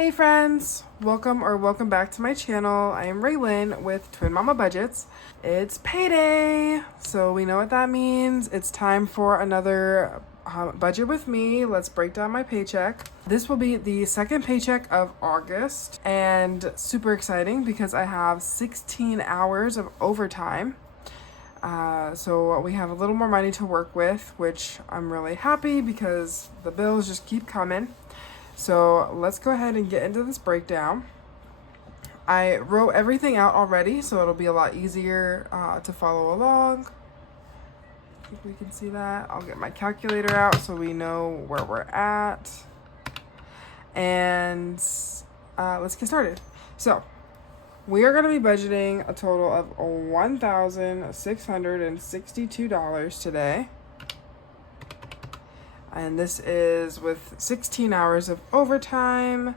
Hey friends, welcome back to my channel. I am Raylan with Twin Mama Budgets. It's payday, so we know what that means. It's time for another budget with me. Let's break down my paycheck. This will be the second paycheck of August, and super exciting because I have 16 hours of overtime. So we have a little more money to work with, which I'm really happy because the bills just keep coming. So let's go ahead and get into this breakdown. I wrote everything out already, so it'll be a lot easier to follow along. I think we can see that. I'll get my calculator out so we know where we're at. And let's get started. So we are going to be budgeting a total of $1,662 today. And this is with 16 hours of overtime.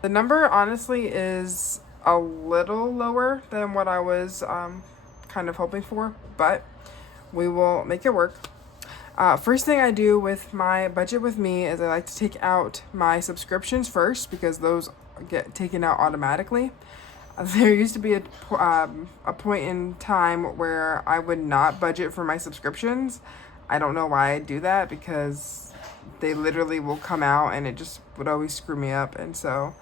The number honestly is a little lower than what I was kind of hoping for, but we will make it work. First thing I do with my budget with me is I like to take out my subscriptions first because those get taken out automatically. There used to be a point in time where I would not budget for my subscriptions. I don't know why I do that because they literally will come out and it just would always screw me up. And so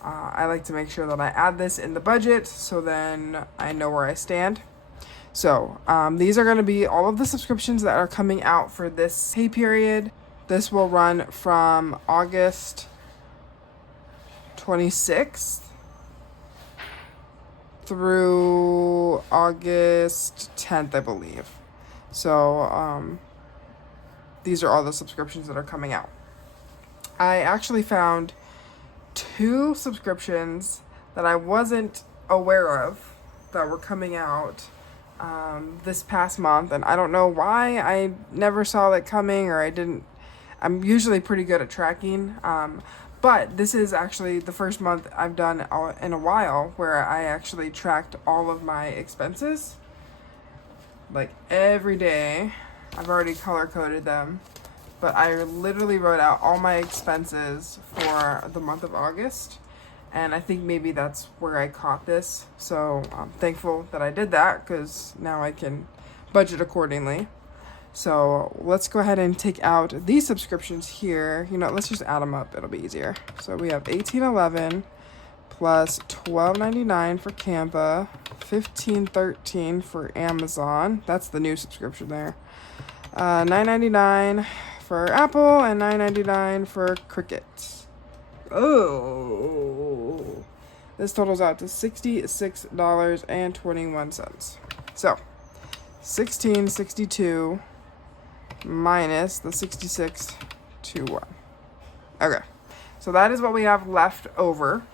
I like to make sure that I add this in the budget so then I know where I stand. So these are going to be all of the subscriptions that are coming out for this pay period. This will run from August 26th through August 10th, I believe. So these are all the subscriptions that are coming out. I actually found 2 subscriptions that I wasn't aware of that were coming out this past month, and I don't know why I never saw that coming, or I didn't. I'm usually pretty good at tracking, but this is actually the first month I've done in a while where I actually tracked all of my expenses, like every day. I've already color-coded them, but I literally wrote out all my expenses for the month of August, and I think maybe that's where I caught this. So I'm thankful that I did that because now I can budget accordingly. So let's go ahead and take out these subscriptions here. Let's just add them up. It'll be easier. So we have $18.11 plus $12.99 for Canva, $15.13 for Amazon. That's the new subscription there. $9.99 for Apple and $9.99 for Cricket. Oh, this totals out to $66.21. So $16.62 minus the 66.21. Okay, so that is what we have left over.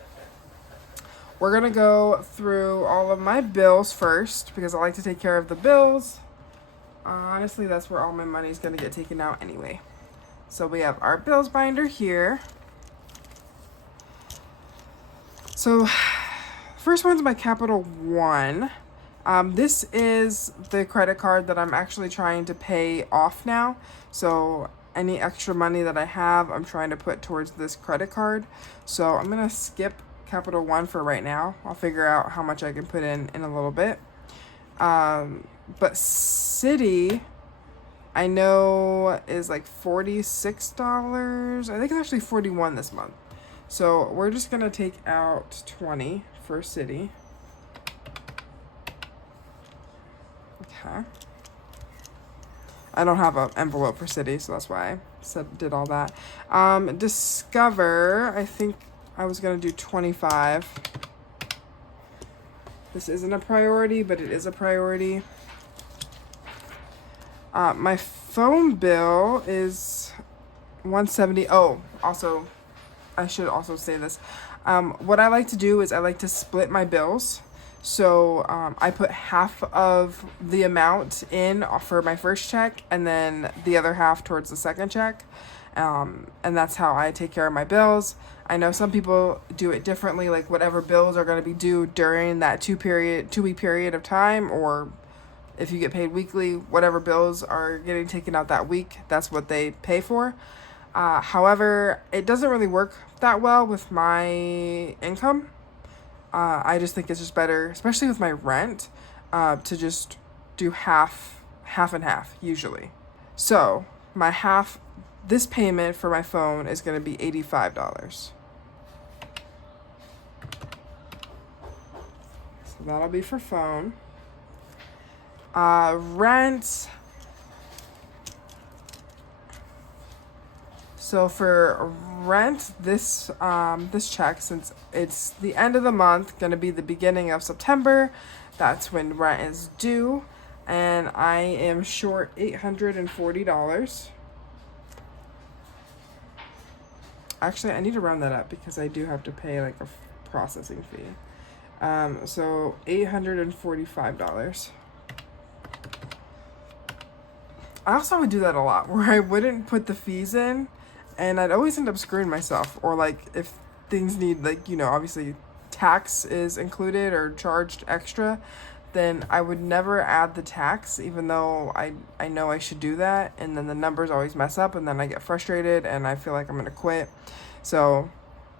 We're gonna go through all of my bills first because I like to take care of the bills. Honestly, that's where all my money is going to get taken out anyway. So we have our bills binder here. So first one's my Capital One. This is the credit card that I'm actually trying to pay off now. So any extra money that I have, I'm trying to put towards this credit card. So I'm going to skip Capital One for right now. I'll figure out how much I can put in a little bit. But Citi, I know, is like $46. I think it's actually $41 this month. So we're just going to take out $20 for Citi. Okay. I don't have an envelope for Citi, so that's why I did all that. Discover, I think I was going to do $25. This isn't a priority, but it is a priority. My phone bill is $170. Oh, also, I should also say this. What I like to do is I like to split my bills. So I put half of the amount in for my first check and then the other half towards the second check. And that's how I take care of my bills. I know some people do it differently, like whatever bills are going to be due during that 2-week period of time, or if you get paid weekly, whatever bills are getting taken out that week, that's what they pay for. However, it doesn't really work that well with my income. I just think it's just better, especially with my rent, to just do half and half usually. So this payment for my phone is going to be $85. So that'll be for phone. Rent. So for rent, this check, since it's the end of the month, going to be the beginning of September, that's when rent is due, and I am short $840. Actually, I need to round that up because I do have to pay like a processing fee. So $845. I also would do that a lot, where I wouldn't put the fees in, and I'd always end up screwing myself. Or like if things need, like, obviously tax is included or charged extra, then I would never add the tax, even though I know I should do that. And then the numbers always mess up, and then I get frustrated and I feel like I'm gonna quit. So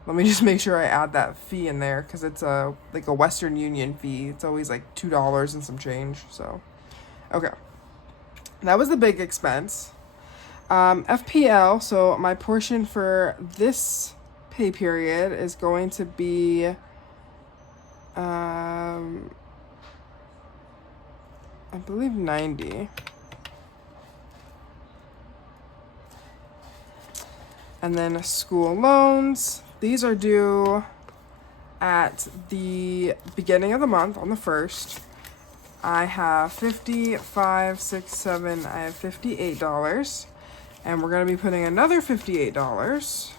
let me just make sure I add that fee in there, because it's like a Western Union fee. It's always like $2 and some change. So okay, that was the big expense. FPL, so my portion for this pay period is going to be I believe 90. And then school loans, these are due at the beginning of the month on the 1st. I have $55, 6, 7, I have $58. And we're going to be putting another $58,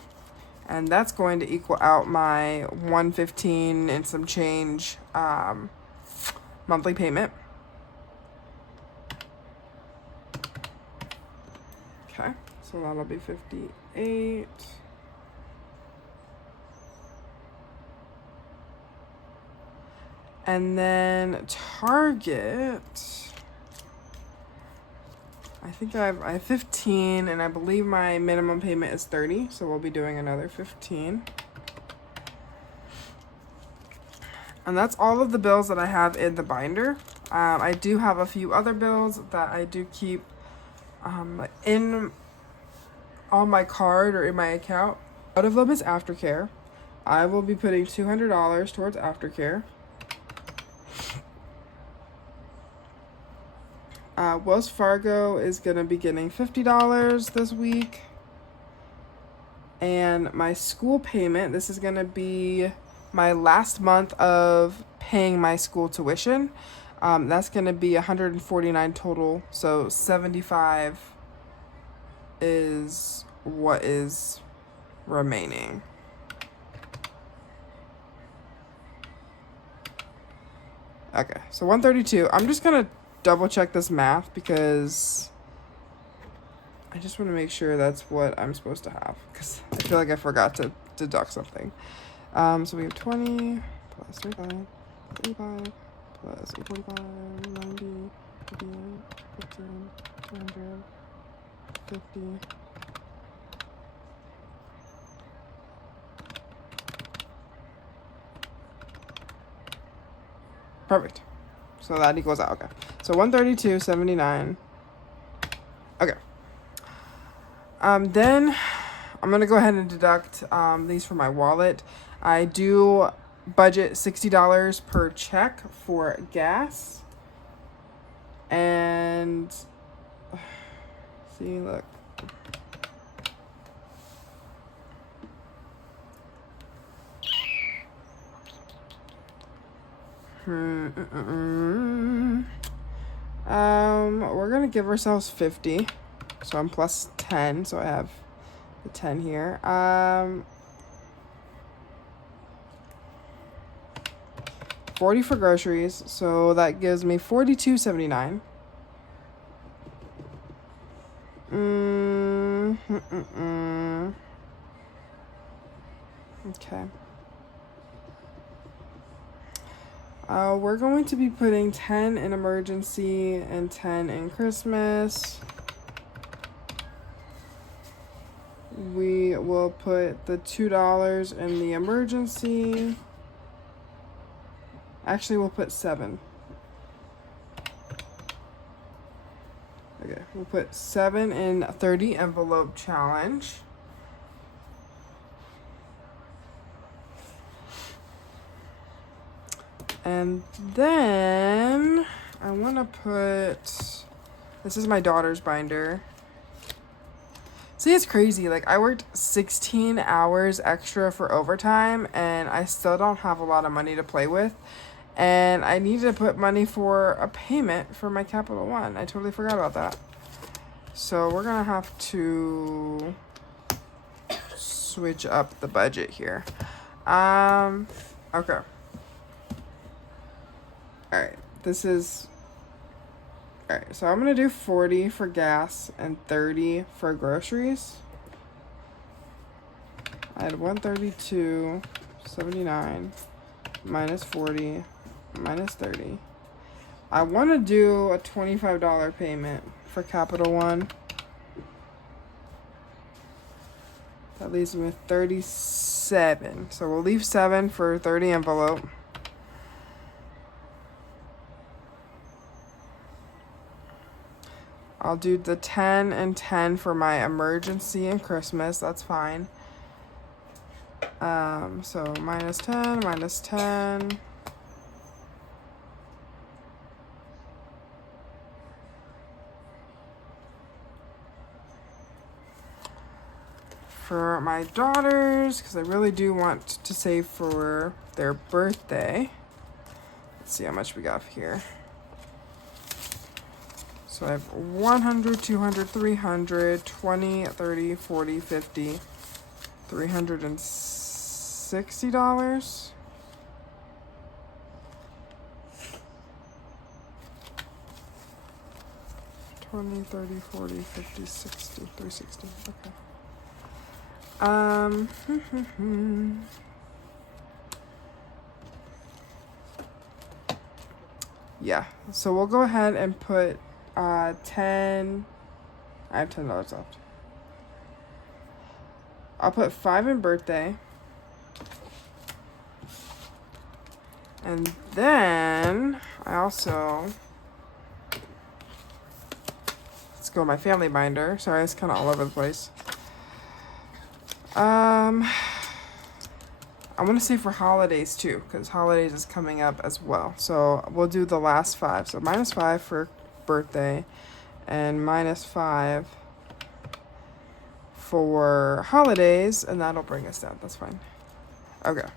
and that's going to equal out my $115 and some change monthly payment. Okay, so that'll be 58. And then Target, I think I have 15, and I believe my minimum payment is 30, so we'll be doing another 15. And that's all of the bills that I have in the binder. I do have a few other bills that I do keep on my card or in my account. One of them is aftercare. I will be putting $200 towards aftercare. Wells Fargo is going to be getting $50 this week. And my school payment, this is going to be my last month of paying my school tuition. That's going to be $149 total. So $75 is what is remaining. Okay, so $132. I'm just going to double check this math because I just want to make sure that's what I'm supposed to have, because I feel like I forgot to deduct something. So we have 20 plus 35 35 plus 845 90 58 15 200 50. Perfect. So that equals out. Okay. So 132.79. Okay. Then I'm gonna go ahead and deduct these from my wallet. I do budget $60 per check for gas. And see, look. We're gonna give ourselves 50. So I'm plus 10, so I have the 10 here. 40 for groceries, so that gives me $42.79. Okay. We're going to be putting 10 in emergency and 10 in Christmas. we will put the $2 in the emergency. Actually, we'll put 7. Okay, we'll put 7 in 30 envelope challenge. And then I want to put, this is my daughter's binder. See, it's crazy. Like, I worked 16 hours extra for overtime, and I still don't have a lot of money to play with. And I need to put money for a payment for my Capital One. I totally forgot about that. So we're going to have to switch up the budget here. Okay. All right. This is... All right, so I'm going to do 40 for gas and 30 for groceries. I had 132.79 minus 40 minus 30. I want to do a $25 payment for Capital One. That leaves me with 37. So we'll leave 7 for 30 envelope. I'll do the 10 and 10 for my emergency and Christmas. That's fine. So minus 10, minus 10. For my daughters, because I really do want to save for their birthday. Let's see how much we got here. So I have 100, 200, 300, 20, 30, 40, 50, $360. $20, 30, 40, 50, 60, 360. Okay. Yeah, so we'll go ahead and put 10. I have $10 left. I'll put 5 in birthday. And then I also, let's go with my family binder. Sorry, it's kind of all over the place. I want to save for holidays too, because holidays is coming up as well. So we'll do the last 5. So minus 5 for birthday and minus 5 for holidays, and that'll bring us down. That's fine. Okay.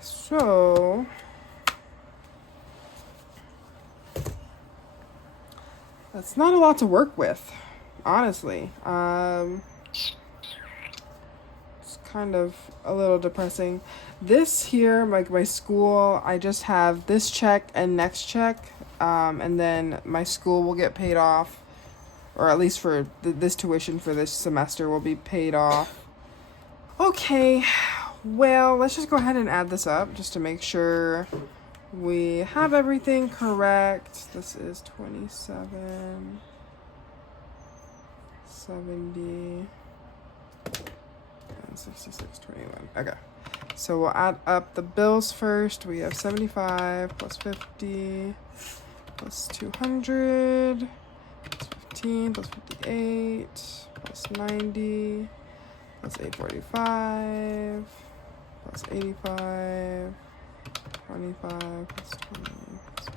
So that's not a lot to work with, honestly. It's kind of a little depressing. This here, like my school, I just have this check and next check, and then my school will get paid off, or at least for this tuition for this semester will be paid off. Okay, well, let's just go ahead and add this up just to make sure we have everything correct. This is 27, 70, and 66.21. Okay, so we'll add up the bills first. We have 75 plus 50 plus 200 plus 15 plus 58 plus 90 plus 845 plus 85 25 plus 20 plus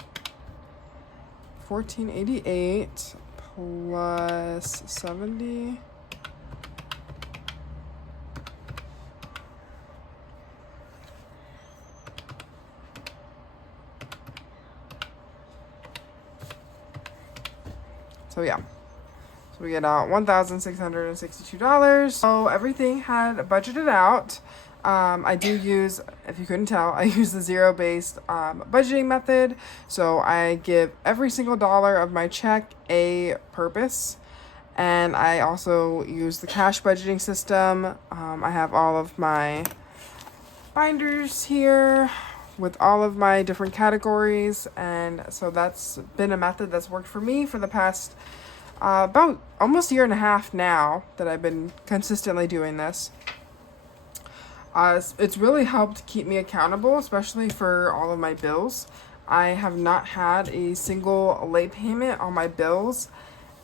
1488 plus 70 So yeah, so we get out $1,662. So everything had budgeted out. I do use, if you couldn't tell, I use the zero-based budgeting method. So I give every single dollar of my check a purpose. And I also use the cash budgeting system. I have all of my binders here with all of my different categories, and so that's been a method that's worked for me for the past about almost a year and a half now that I've been consistently doing this. It's really helped keep me accountable, especially for all of my bills. I have not had a single late payment on my bills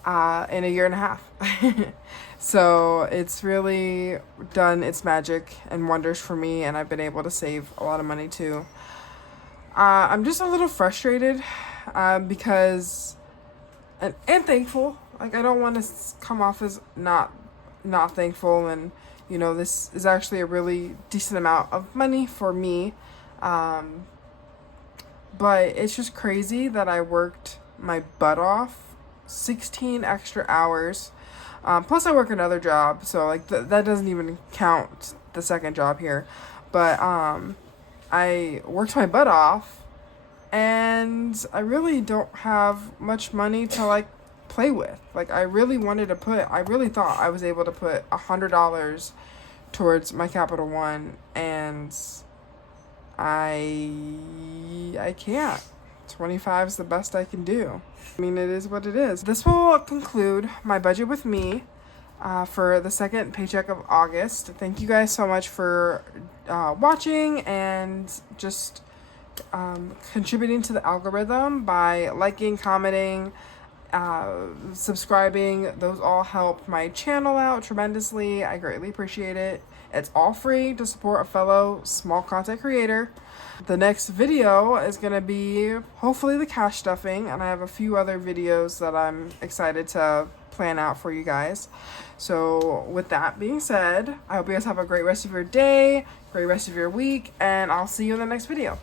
in a year and a half. So it's really done its magic and wonders for me, and I've been able to save a lot of money too. I'm just a little frustrated because and thankful. Like, I don't want to come off as not thankful, and you know, this is actually a really decent amount of money for me. But it's just crazy that I worked my butt off 16 extra hours. Plus I work another job, so like that doesn't even count the second job here. But I worked my butt off, and I really don't have much money to like play with. Like, I really thought I was able to put $100 towards my Capital One, and I can't. 25 is the best I can do. I mean, it is what it is. This will conclude my budget with me for the second paycheck of August. Thank you guys so much for watching and just contributing to the algorithm by liking, commenting, subscribing. Those all help my channel out tremendously. I greatly appreciate it. It's all free to support a fellow small content creator. The next video is going to be hopefully the cash stuffing, and I have a few other videos that I'm excited to plan out for you guys. So with that being said, I hope you guys have a great rest of your day, great rest of your week, and I'll see you in the next video.